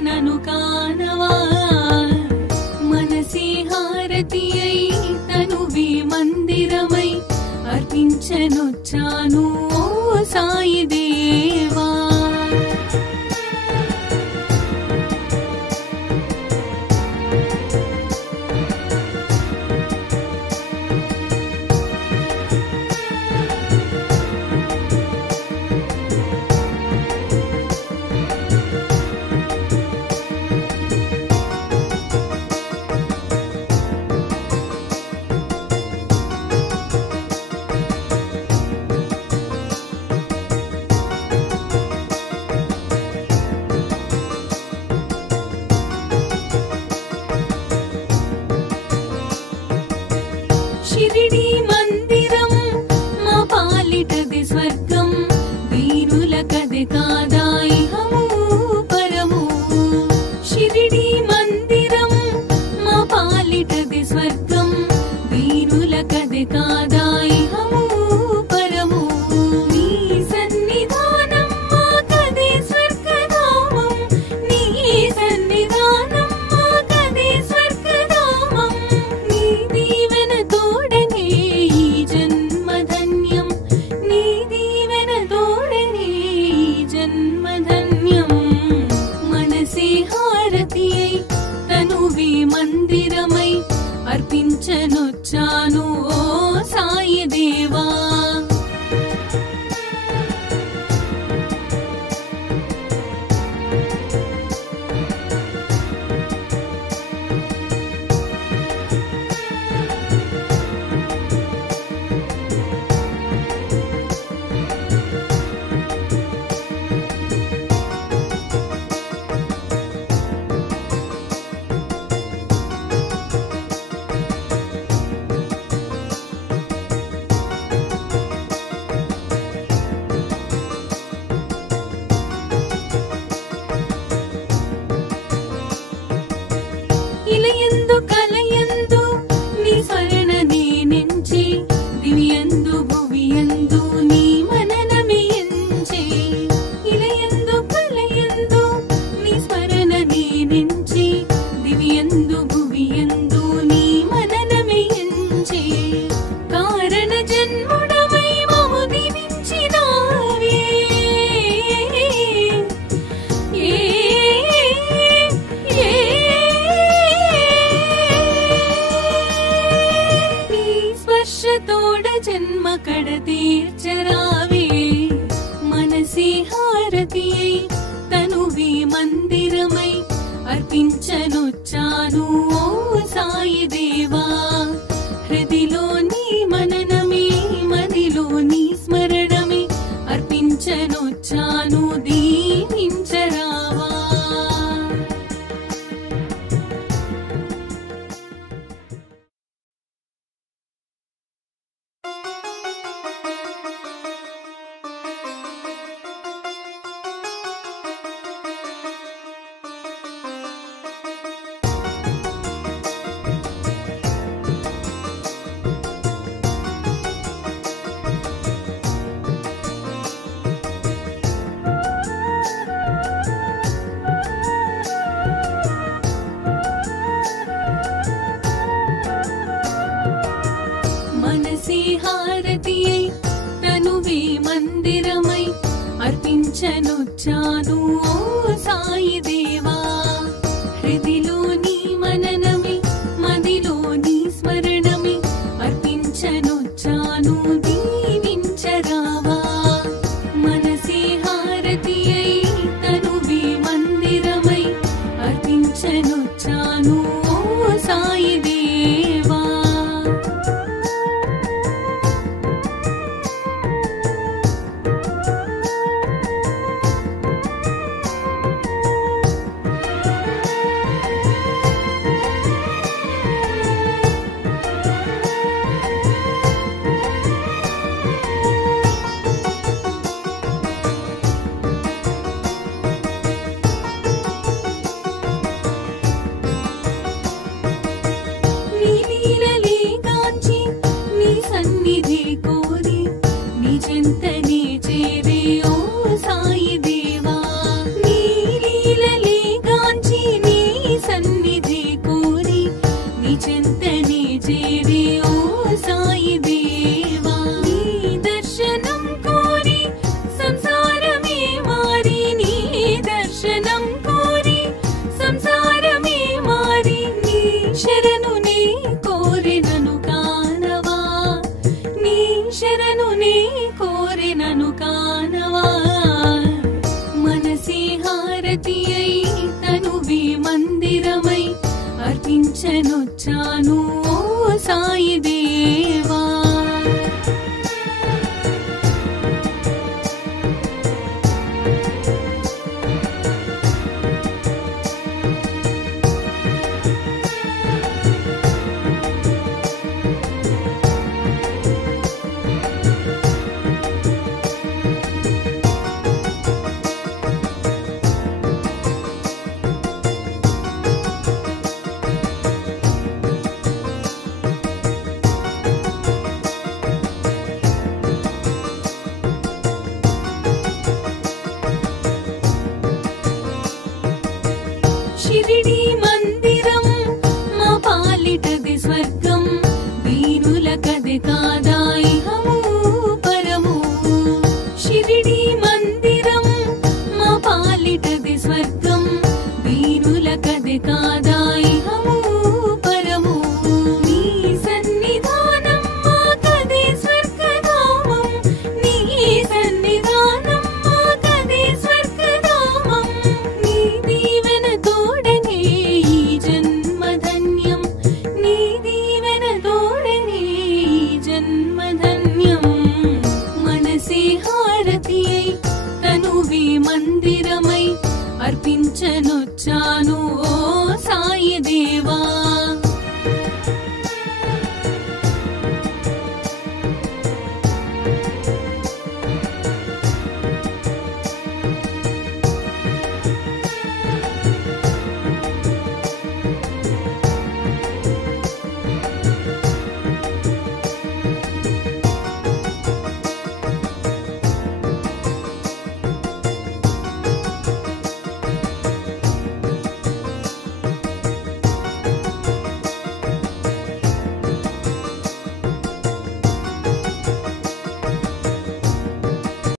నను కానవా మనసే హారతి అయి తనువే మందిరమై అర్పించనొచ్చాను ఓ సాయి దేవా షిరిడి మందిరం మా పాలిటది స్వర్గం వీరులకది కాదా ఇహము పరము షిరిడి మందిరం మా పాలిటది స్వర్గం వీరులకది కాదా ఇహము పరము నీ సన్నిధానం మాకది స్వర్గధామం నీ సన్నిధానం మాకది స్వర్గధామం నీ దీవెన తోడనే ఈ జన్మధన్యం నీ దీవెన తోడనే ఈ జన్మధన్యం మనసే హారతి అయి తనువే మందిరమై అర్పించనొచ్చాను ఓ సాయి దేవా ఇలయందు కలయందు నీ స్మరణ నేనెంచి దివ్యందు భువియందు నీ మననమే ఎంచే ఇలయందు కలయందు నీ స్మరణ నేనెంచి దివ్యందు భువియందు నీ మననమే ఎంచే కారణ జన్ముడవై మము దీవించినావే తోడ జన్మ కడ తీర్చరావే మనసే హారతి అయి తనువే మందిరమై అర్పించనొచ్చాను ఓ సాయి దేవా హృదిలో నీ మననమే మదిలో నీ స్మరణమే అర్పించనొచ్చాను దీవించరావా మనసే హారతి అయి తనువే మందిరమై అర్పించనొచ్చాను ఓ సాయి దేవా హృదిలో నీ మననమే మదిలో నీ స్మరణమే అర్పించనొచ్చాను దీవించరావా మనసే హారతి అయి తనువే మందిరమై అర్పించనొచ్చాను ఓ సాయి దేవా తనువి మందిరమై అర్పించనొచ్చాను ఓ సాయి దేవా. షిరిడి మందిరం మా పాలిటది స్వర్గం, వీరులకది కాదా ఇహము పరము. షిరిడి మందిరం మా పాలిటది స్వర్గం, వీరులకది కాదా ఇహము పరము. నీ సన్నిధానం మాకదే స్వర్గధామం, నీ సన్నిధానం మాకదే స్వర్గధామం. నీ దీవెన తోడనే ఈ జన్మధన్యం, నీ దీవెన తోడనే ఈ జన్మధన్యం. మనసే హారతి అయి తనువి మందిరమై అర్పించనొచ్చాను ఓ సాయి దేవా.